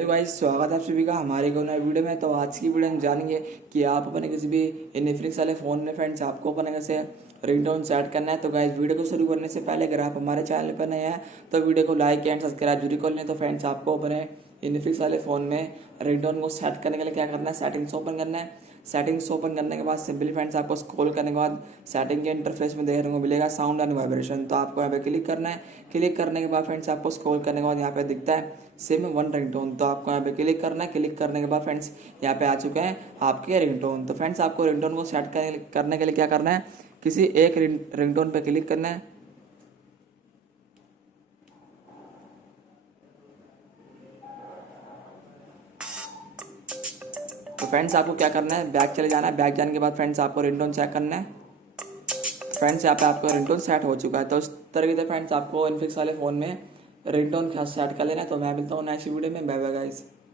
Hello guys, स्वागत है आप सभी का हमारे एक नए वीडियो में। तो आज की वीडियो में जानेंगे कि आप अपने किसी भी इनफिनिक्स वाले फ़ोन में फ्रेंड्स आपको अपने कैसे रिंगटोन सेट करना है। तो गाइस वीडियो को शुरू करने से पहले अगर आप हमारे चैनल पर नए हैं तो वीडियो को लाइक एंड सब्सक्राइब जरूर कर लें। तो फ्रेंड्स आपको अपने इनफिनिक्स वाले फ़ोन में रिंगटोन को सेट करने के लिए क्या करना है, सेटिंग्स ओपन करना है। सेटिंग्स ओपन करने के बाद सिंपली फ्रेंड्स आपको स्क्रॉल करने के बाद सेटिंग के इंटरफेस में देखने को मिलेगा साउंड एंड वाइब्रेशन। तो आपको यहाँ पे क्लिक करना है। क्लिक करने के बाद फ्रेंड्स आपको स्क्रॉल करने के बाद यहाँ पे दिखता है सिम वन रिंगटोन। तो आपको यहाँ पे क्लिक करना है। क्लिक करने के बाद फ्रेंड्स यहाँ पे आ चुके हैं आपके रिंगटोन। तो फ्रेंड्स आपको रिंगटोन को सेट करने के लिए क्या करना है, किसी एक रिंगटोन पे क्लिक करना है। तो फ्रेंड्स आपको क्या करना है, बैक चले जाना है। बैक जाने के बाद फ्रेंड्स आपको रिंगटोन चेक करना है। फ्रेंड्स यहाँ पे आपका रिंगटोन सेट हो चुका है। तो इस तरीके से फ्रेंड्स आपको इनफिनिक्स वाले फ़ोन में रिंगटोन सेट कर लेना है। तो मैं मिलता हूँ नेक्स्ट वीडियो में। Bye bye guys.